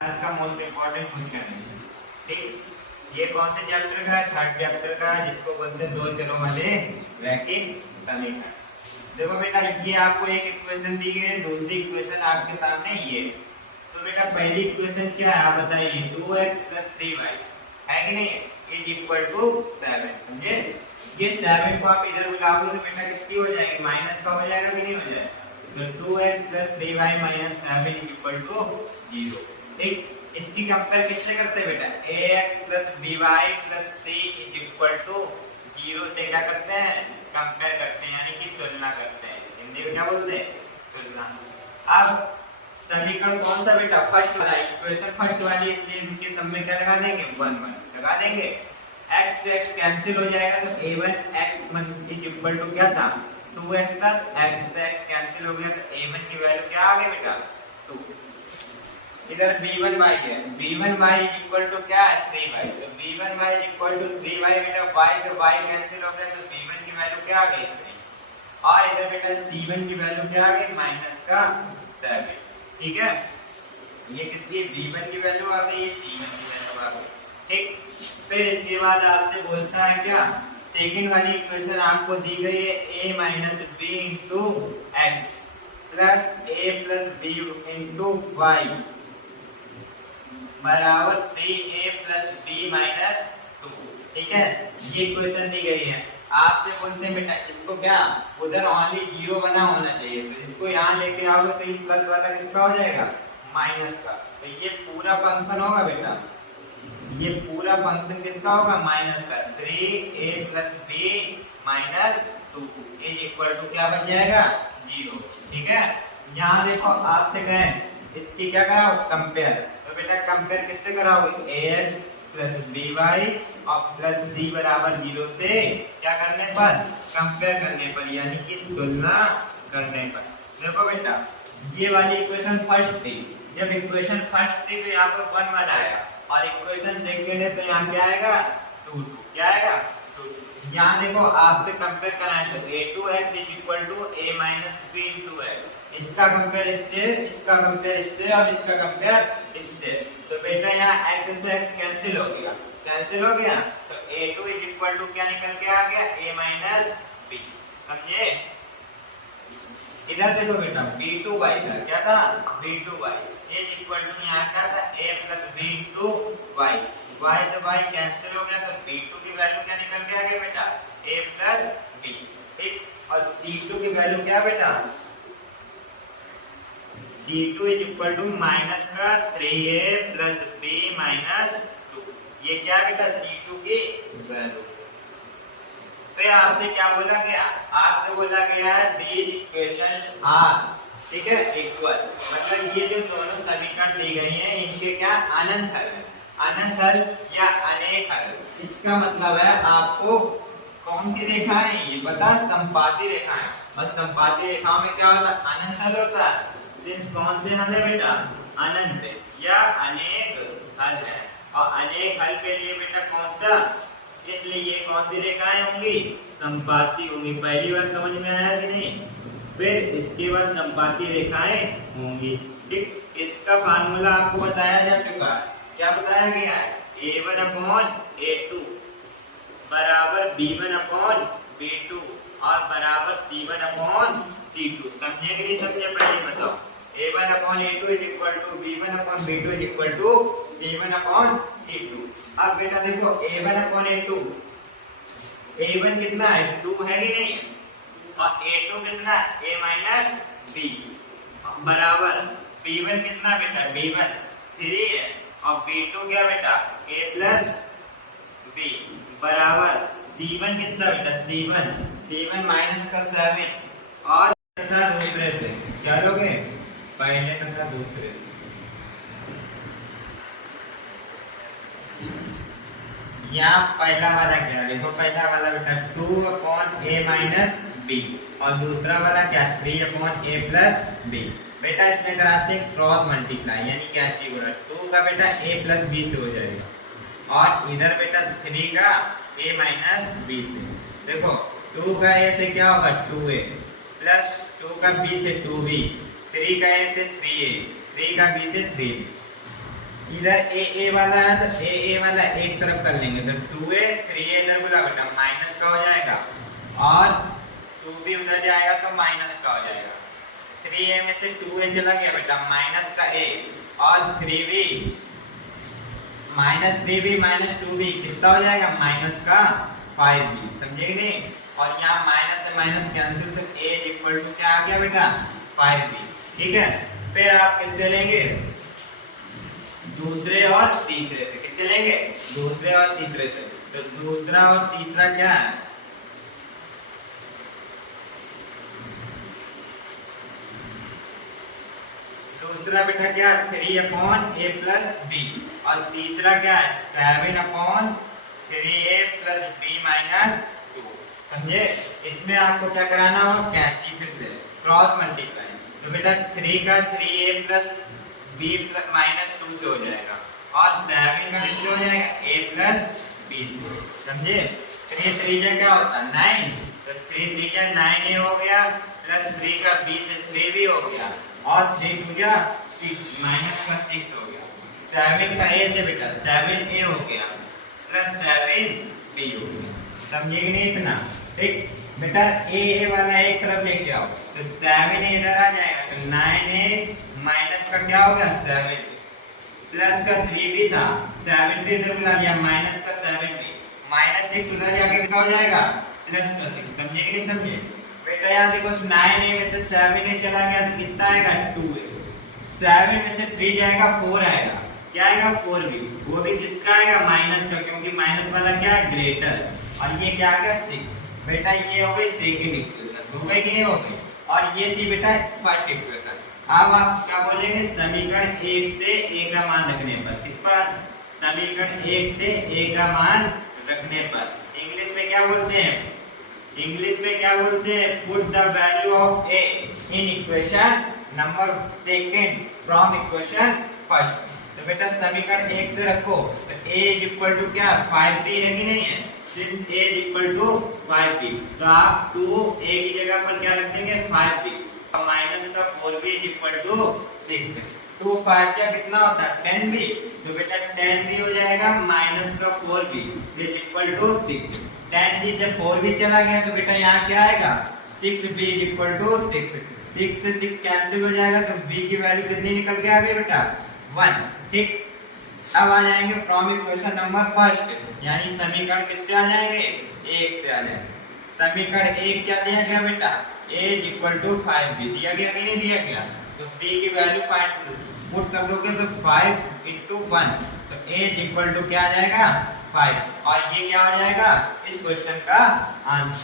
आज का most important question है। ठीक, ये कौन से चैप्टर का है? थर्ड चैप्टर का है, जिसको बोलते हैं दो चरों वाले रैखिक समीकरण। देखो बेटा, ये आपको एक इक्वेशन दी गई है, दूसरी इक्वेशन आपके सामने ये। तो बेटा पहली इक्वेशन क्या है आप बताइए? 2x + 3y है कि नहीं, इज इक्वल टू 7। समझे? ये 7 को आप इधर बुलाओगे तो बेटा किसकी हो जाएगी? माइनस का हो जाएगा कि नहीं हो जाएगा? तो 2x + 3y - 7 is equal to 0। ठीक, इसकी कंपेयर किससे करते हैं बेटा? ax + by + c is equal to 0 से क्या करते हैं? कंपेयर करते हैं, यानी कि तुलना करते हैं। हिंदी में क्या बोलते हैं? तुलना। अब समीकरण कौन सा बेटा? फर्स्ट वाला, इक्वेशन फर्स्ट वाली, इसलिए इनके सब में क्या लगा देंगे? 1 1 लगा देंगे। x से x कैंसिल हो जाएगा तो a1x इज इक्वल टू क्या था? 2x था। x से x कैंसिल हो गया तो a1 की वैल्यू क्या आ गई बेटा? 2। इधर b1y है, b1y इज इक्वल टू क्या है? 3y। तो b1y is equal to 3y बेटा, y से y कैंसिल हो गया तो b1 की वैल्यू क्या आ गई? 3। और इधर बेटा c1 की वैल्यू क्या आ गई? -7। ठीक है, ये किसकी? b1 की वैल्यू आ गई, ये c1 की वैल्यू आ गई। ठीक, फिर इसके बाद आपसे बोलता है क्या? सेकंड वाली इक्वेशन आपको दी गई है a - b * x + a + b * y बराबर 3a + b - 2। ठीक है, ये इक्वेशन दी गई है। आपसे बोलते हैं बेटा इसको क्या? उधर ओनली 0 बना होना चाहिए, तो इसको यहाँ लेके आओगे तो ये प्लस वाला किसका हो जाएगा? माइनस का। तो ये पूरा फंक्शन होगा बेटा, ये पूरा फंक्शन किसका होगा? माइनस का। 3a + b - 2 is equal to क्या बन जाएगा? 0। ठीक है, यहाँ देखो आपसे कहें इसकी क्या कराओ? कंपेयर। तो बेटा कंपेयर किससे कराओगे? ax + by और प्लस c बराबर 0 से क्या करने पर? कंपेयर करने पर, यानी कि तुलना करने पर। देखो बेटा, ये वाली इक्वेशन फर्स्ट थी। जब इक्वेशन फर्स्ट थी तो यहाँ पर 1 1 आया, और इक्वेशन सेकंड है तो यहाँ क्या आएगा? 2 2। क्या आएगा? 2 2। यहाँ देखो आपसे कंपेयर कराएं तो a2x is equal to a - b * x। इसका कंपेयर इससे, इसका कंपेयर इससे, और इसका कंपेयर इससे। तो बेटा यहाँ x से x कैंसिल हो गया, कैंसिल हो गया तो a2 इज इक्वल टू क्या निकल के आ गया? a - b। समझे? इधर देखो बेटा b2y था, क्या था? b2y इज इक्वल टू यहाँ क्या था? a + b * y। y से y कैंसिल हो गया तो b2 की वैल्यू क्या निकल के आ गया बेटा? a + b। ठीक, और c2 की वैल्यू क्या बेटा? c2 is equal to minus का 3a + b - 2। ये क्या बेटा? c2 की वैल्यू। फिर आपसे क्या बोला गया? आपसे बोला गया है these equations are, ठीक है, इक्वल। मतलब ये जो दोनों समीकरण दी गई हैं इनके क्या? अनंत हल। अनंत हल या अनेक हल। इसका मतलब है आपको कौन सी रेखा है ये पता? संपाती रेखा है। और संपाती रेखाओं में क्या होता है? अनंत हल होता है। सिंस कौन से हल है बेटा? अनंत या अनेक हल है। और अनेक हल के लिए बेटा कौन सा? इसलिए ये कौन सी रेखाएं होंगी? संपाती होंगी। पहली बार समझ में आया कि नहीं? फिर इसके बाद संपाती रेखाएं होंगी। ठीक, इसका फार्मूला आपको बताया जा चुका है। क्या बताया गया है? a1/a2 बराबर b1/b2 और बराबर c1/c2। समझे कि नहीं समझे? पहले बताओ। a1/a2 is equal to b1/b2 is equal to c1/c2। अब बेटा देखो a1/a2, a1 कितना है? 2 है कि नहीं? और a2 कितना है? a - b बराबर b1 कितना बेटा? b1 3 है, और b2 क्या बेटा? a + b बराबर c1 कितना बेटा? c1 माइनस का 7 और तथा दूसरे से क्या लोगे? पहले तथा दूसरे से। यहाँ पहला वाला क्या? देखो पहला वाला बेटा 2/a - b और दूसरा वाला क्या? 3/a + b। बेटा इसमें कराते हैं क्रॉस मल्टीप्लाई, यानी क्या चीज हो रहा है? 2 का बेटा a + b से हो जाएगा, और इधर बेटा 3 का a - b से। देखो 2 का a से क्या होगा? 2a प्लस 2 का b से 2b, 3 का a से 3a, 3 का b से 3b। इधर ए वाला है तो ए वाला एक तरफ कर लेंगे तो 2a 3a इधर बोला बेटा माइनस का हो जाएगा और 2b उधर जाएगा तो माइनस का हो जाएगा। 3a में से 2a चला गया बेटा माइनस का a और 3b माइनस 2b कितना हो जाएगा माइनस का 5b। समझे नहीं? और यहाँ माइनस से माइनस कैंसिल तो a इक्वल टू क्या आ गया बेटा 5b। ठीक है, फिर आप किससे लेंगे दूसरे और तीसरे से। किससे लेंगे दूसरे और तीसरे से। तो दूसरा और तीसरा क्या है दूसरा बेटा क्या 3/a प्लस b और तीसरा क्या है 7/3a प्लस b माइनस 2। समझे? इसमें आपको क्या कराना होगा कैंची फिर से क्रॉस मल्टीप्लाई। तो बेटा 3 का 3a प्लस b माइनस 2 से हो जाएगा और 7 का किससे हो जाएगा a प्लस b। समझे? 3 3 क्या होता है 9 तो 3 3 9a हो गया प्लस 3 का b से 3b हो गया और 3 2 क्या 6 माइनस का 6 हो गया। 7 का a से बेटा 7a हो गया प्लस 7b हो गया। समझे कि नहीं इतना? ठीक बेटा a वाला एक तरफ लेके आओ तो 7a इधर आ जाएगा तो 9a माइनस का क्या हो गया 7 प्लस का 3b था 7 भी इधर मिला लिया माइनस का 7b माइनस 6 उधर जाके कितना हो जाएगा प्लस का 6। समझे कि नहीं समझे? बेटा यहाँ देखो 9a में से 7a चला गया तो कितना आएगा 2a। 7 में से 3 जाएगा 4 आएगा क्या आएगा 4b। वो भी किसका आएगा माइनस का क्योंकि माइनस वाला क्या है ग्रेटर और ये क्या आ गया 6। बेटा ये हो गई सेकंड इक्वेशन। हो गई कि नहीं हो गई? और ये थी बेटा फर्स्ट इक्वेशन। अब आप क्या बोलेंगे समीकरण 1 से a का मान रखने पर। किस पर? समीकरण 1 से a का मान रखने पर। इंग्लिश में क्या बोलते हैं put the value of a in equation number second from equation first. तो बेटा समीकरण 1 से रखो तो a इक्वल टू क्या 5b है कि नहीं है? Since a equal to 5b तो आप 2a की जगह पर क्या रख देंगे 5b माइनस का 4b इक्वल टू 6। 2 5 क्या कितना होता है 10b तो बेटा 10b हो जाएगा माइनस का 4b इक्वल टू 6। 10b से 4b चला गया तो बेटा यहाँ क्या आएगा 6b इक्वल टू 6। 6 से 6 कैंसिल हो जाएगा तो b की वैल्यू कितनी निकल के आ गई बेटा 1। ठीक, अब आ जाएंगे फ्रॉम इक्वेशन नंबर फर्स्ट यानी समीकरण किससे आ जाएंगे 1 से आ जाएंगे। समीकरण 1 क्या दिया गया बेटा a इक्वल टू 5b दिया गया कि नहीं दिया गया? तो b की वैल्यू पुट कर दोगे तो 5 into 1 तो a इक्वल टू क्या आ जाएगा 5 और ये क्या हो जाएगा इस क्वेश्चन का आंसर।